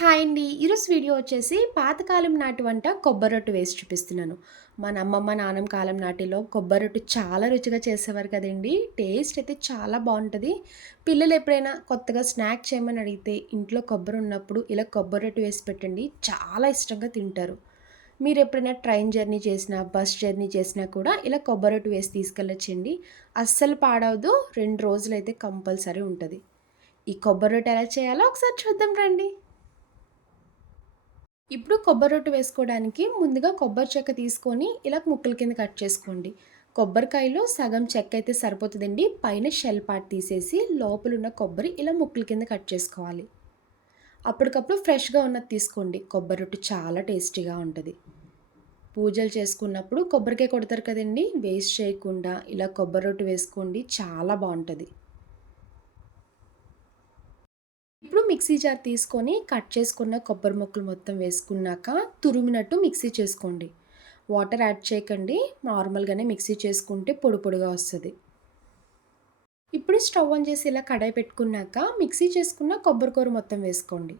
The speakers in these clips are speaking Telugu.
హాయ్ అండి. ఈరోజు వీడియో వచ్చేసి పాతకాలం నాటి వంట కొబ్బరి రొట్టు వేసి చూపిస్తున్నాను. మన అమ్మమ్మ నాన్నమ్మ కాలం నాటిలో కొబ్బరి రొట్టు చాలా రుచిగా చేసేవారు కదండి. టేస్ట్ అయితే చాలా బాగుంటుంది. పిల్లలు ఎప్పుడైనా కొత్తగా స్నాక్ చేయమని అడిగితే ఇంట్లో కొబ్బరి ఉన్నప్పుడు ఇలా కొబ్బరి రొట్టు వేసి పెట్టండి చాలా ఇష్టంగా తింటారు. మీరు ఎప్పుడైనా ట్రైన్ జర్నీ చేసినా బస్ జర్నీ చేసినా కూడా ఇలా కొబ్బరి రొట్టు వేసి తీసుకెళ్ళొచ్చండి. అస్సలు పాడవదు రెండు రోజులైతే కంపల్సరీ ఉంటుంది. ఈ కొబ్బరి రొట్టె ఎలా చేయాలో ఒకసారి చూద్దాం రండి. ఇప్పుడు కొబ్బరి రొట్టె వేసుకోవడానికి ముందుగా కొబ్బరి చెక్క తీసుకొని ఇలా ముక్కల కింద కట్ చేసుకోండి. కొబ్బరికాయలో సగం చెక్క అయితే సరిపోతుందండి. పైన షెల్ పార్ట్ తీసేసి లోపల ఉన్న కొబ్బరి ఇలా ముక్కల కింద కట్ చేసుకోవాలి. అప్పటికప్పుడు ఫ్రెష్గా ఉన్నది తీసుకోండి. కొబ్బరి రొట్టె చాలా టేస్టీగా ఉంటుంది. పూజలు చేసుకున్నప్పుడు కొబ్బరికాయ కొడతారు కదండి. వేస్ట్ చేయకుండా ఇలా కొబ్బరి రొట్టె వేసుకోండి. చాలా బాగుంటుంది. ఇప్పుడు మిక్సీ జార్ తీసుకొని కట్ చేసుకున్న కొబ్బరి ముక్కలు మొత్తం వేసుకున్నాక తురిమినట్టు మిక్సీ చేసుకోండి. వాటర్ యాడ్ చేయకండి. నార్మల్గానే మిక్సీ చేసుకుంటే పొడి పొడిగా వస్తుంది. ఇప్పుడు స్టవ్ ఆన్ చేసి ఇలా కడాయి పెట్టుకున్నాక మిక్సీ చేసుకున్న కొబ్బరికూర మొత్తం వేసుకోండి.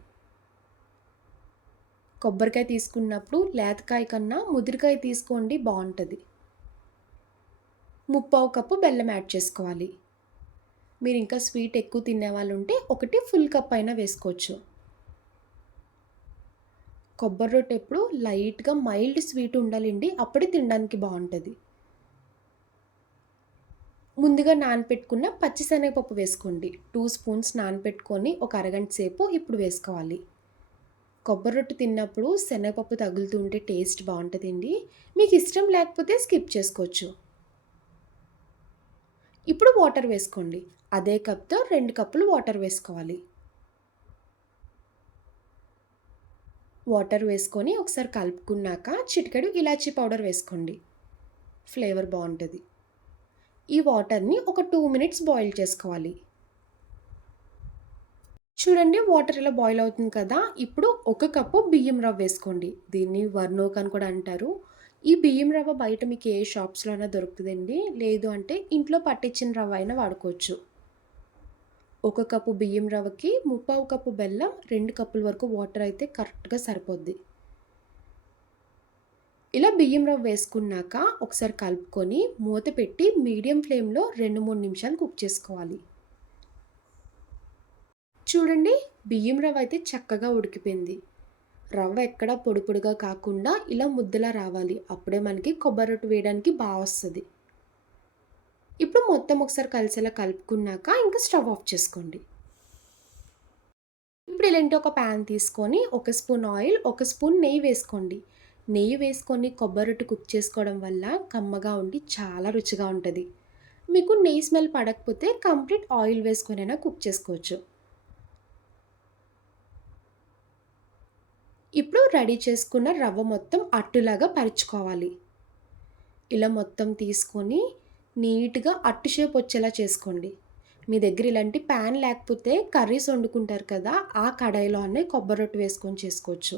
కొబ్బరికాయ తీసుకున్నప్పుడు లేతకాయ కన్నా ముదిరికాయ తీసుకోండి బాగుంటుంది. ముప్పావు కప్పు బెల్లం యాడ్ చేసుకోవాలి. మీరు ఇంకా స్వీట్ ఎక్కువ తినే వాళ్ళు ఉంటే ఒకటి ఫుల్ కప్ అయినా వేసుకోవచ్చు. కొబ్బరి రొట్టె ఎప్పుడు లైట్గా మైల్డ్ స్వీట్ ఉండాలండి అప్పుడే తినడానికి బాగుంటుంది. ముందుగా నానపెట్టుకున్న పచ్చిశనగపప్పు వేసుకోండి. టూ స్పూన్స్ నానపెట్టుకొని ఒక అరగంట సేపు ఇప్పుడు వేసుకోవాలి. కొబ్బరి రొట్టె తిన్నప్పుడు శనగపప్పు తగులుతుంటే టేస్ట్ బాగుంటుందండి. మీకు ఇష్టం లేకపోతే స్కిప్ చేసుకోవచ్చు. ఇప్పుడు వాటర్ వేసుకోండి. అదే కప్తో రెండు కప్పులు వాటర్ వేసుకోవాలి. వాటర్ వేసుకొని ఒకసారి కలుపుకున్నాక చిటికెడు ఇలాచీ పౌడర్ వేసుకోండి. ఫ్లేవర్ బాగుంటుంది. ఈ వాటర్ని ఒక టూ మినిట్స్ బాయిల్ చేసుకోవాలి. చూడండి వాటర్ ఇలా బాయిల్ అవుతుంది కదా. ఇప్పుడు ఒక కప్పు బియ్యం రవ్వ వేసుకోండి. దీన్ని వర్నోక్ అని కూడా అంటారు. ఈ బియ్యం రవ్వ బయట మీకు ఏ షాప్స్లో అయినా దొరుకుతుందండి? లేదు అంటే ఇంట్లో పట్టించిన రవ్వ అయినా వాడుకోవచ్చు. ఒక కప్పు బియ్యం రవ్వకి ముప్పావు కప్పు బెల్లం రెండు కప్పుల వరకు వాటర్ అయితే కరెక్ట్గా సరిపోద్ది. ఇలా బియ్యం రవ్వ వేసుకున్నాక ఒకసారి కలుపుకొని మూత పెట్టి మీడియం ఫ్లేమ్లో రెండు మూడు నిమిషాలు కుక్ చేసుకోవాలి. చూడండి బియ్యం రవ్వ అయితే చక్కగా ఉడికిపోయింది. రవ్వ ఎక్కడ పొడి పొడిగా కాకుండా ఇలా ముద్దలా రావాలి. అప్పుడే మనకి కొబ్బరి రొట్టు వేయడానికి బాగా వస్తుంది. ఇప్పుడు మొత్తం ఒకసారి కలిసేలా కలుపుకున్నాక ఇంకా స్టవ్ ఆఫ్ చేసుకోండి. ఇప్పుడు ఇలాంటి ఒక ప్యాన్ తీసుకొని ఒక స్పూన్ ఆయిల్ ఒక స్పూన్ నెయ్యి వేసుకోండి. నెయ్యి వేసుకొని కొబ్బరి రొట్టె కుక్ చేసుకోవడం వల్ల కమ్మగా ఉండి చాలా రుచిగా ఉంటుంది. మీకు నెయ్యి స్మెల్ పడకపోతే కంప్లీట్ ఆయిల్ వేసుకొనైనా కుక్ చేసుకోవచ్చు. ఇప్పుడు రెడీ చేసుకున్న రవ్వ మొత్తం అట్టులాగా పరుచుకోవాలి. ఇలా మొత్తం తీసుకొని నీట్గా అట్టు షేప్ వచ్చేలా చేసుకోండి. మీ దగ్గర ఇలాంటి ప్యాన్ లేకపోతే కర్రీస్ వండుకుంటారు కదా ఆ కడాయిలోనే కొబ్బరి రొట్టె వేసుకొని చేసుకోవచ్చు.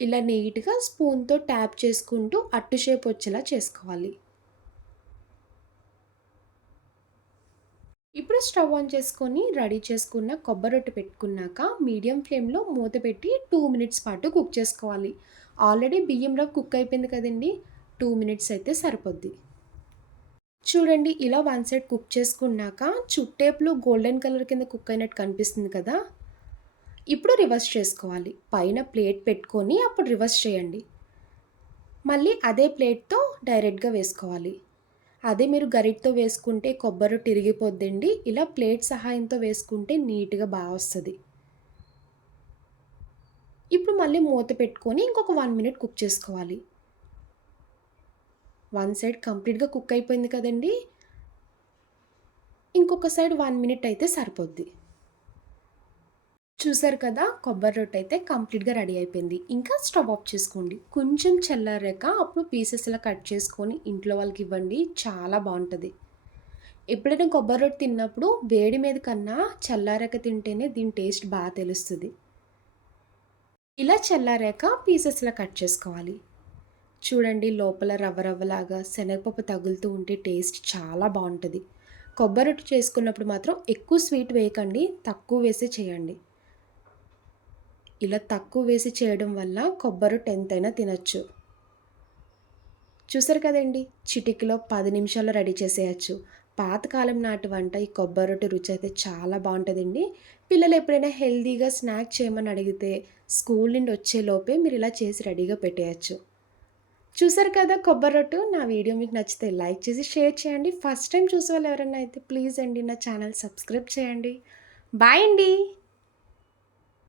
ఇలా నీట్గా స్పూన్తో ట్యాప్ చేసుకుంటూ అట్టు షేప్ వచ్చేలా చేసుకోవాలి. ఇప్పుడు స్టవ్ ఆన్ చేసుకొని రెడీ చేసుకున్న కొబ్బరి రొట్టె పెట్టుకున్నాక మీడియం ఫ్లేమ్లో మూత పెట్టి టూ మినిట్స్ పాటు కుక్ చేసుకోవాలి. ఆల్రెడీ బియ్యంలో కుక్ అయిపోయింది కదండి. టూ మినిట్స్ అయితే సరిపోద్ది. చూడండి ఇలా వన్ సైడ్ కుక్ చేసుకున్నాక చుట్టేపులు గోల్డెన్ కలర్ కింద కుక్ అయినట్టు కనిపిస్తుంది కదా. ఇప్పుడు రివర్స్ చేసుకోవాలి. పైన ప్లేట్ పెట్టుకొని అప్పుడు రివర్స్ చేయండి. మళ్ళీ అదే ప్లేట్తో డైరెక్ట్గా వేసుకోవాలి. అదే మీరు గరిటతో వేసుకుంటే కొబ్బరి తిరిగిపోద్దండి. ఇలా ప్లేట్ సహాయంతో వేసుకుంటే నీట్గా బాగా వస్తుంది. ఇప్పుడు మళ్ళీ మూత పెట్టుకొని ఇంకొక వన్ మినిట్ కుక్ చేసుకోవాలి. వన్ సైడ్ కంప్లీట్గా కుక్ అయిపోయింది కదండి. ఇంకొక సైడ్ వన్ మినిట్ అయితే సరిపోద్ది. చూసారు కదా కొబ్బరి రొట్టె అయితే కంప్లీట్గా రెడీ అయిపోయింది. ఇంకా స్టవ్ ఆఫ్ చేసుకోండి. కొంచెం చల్లారాక అప్పుడు పీసెస్లా కట్ చేసుకొని ఇంట్లో వాళ్ళకి ఇవ్వండి. చాలా బాగుంటుంది. ఎప్పుడైనా కొబ్బరి రొట్టె తిన్నప్పుడు వేడి మీద కన్నా చల్లారాక తింటేనే దీని టేస్ట్ బాగా తెలుస్తుంది. ఇలా చల్లారాక పీసెస్లా కట్ చేసుకోవాలి. చూడండి లోపల రవ్వ రవ్వలాగా శనగపప్పు తగులుతూ ఉంటే టేస్ట్ చాలా బాగుంటుంది. కొబ్బరి రొట్టె చేసుకున్నప్పుడు మాత్రం ఎక్కువ స్వీట్ వేయకండి తక్కువ వేసి చేయండి. ఇలా తక్కువ వేసి చేయడం వల్ల కొబ్బరి రొట్టె ఎంతైనా తినచ్చు. చూసారు కదండి? చిటికలో పది నిమిషాల్లో రెడీ చేసేయచ్చు. పాతకాలం నాటి వంట ఈ కొబ్బరి రొట్టె రుచి అయితే చాలా బాగుంటుందండి. పిల్లలు ఎప్పుడైనా హెల్తీగా స్నాక్ చేయమని అడిగితే స్కూల్ నుండి వచ్చేలోపే మీరు ఇలా చేసి రెడీగా పెట్టేయచ్చు. చూసారు కదా కొబ్బరి రొట్టు? నా వీడియో మీకు నచ్చితే లైక్ చేసి షేర్ చేయండి. ఫస్ట్ టైం చూసే వాళ్ళు ఎవరైనా అయితే ప్లీజ్ అండి నా ఛానల్ సబ్స్క్రైబ్ చేయండి. బాయ్ అండి!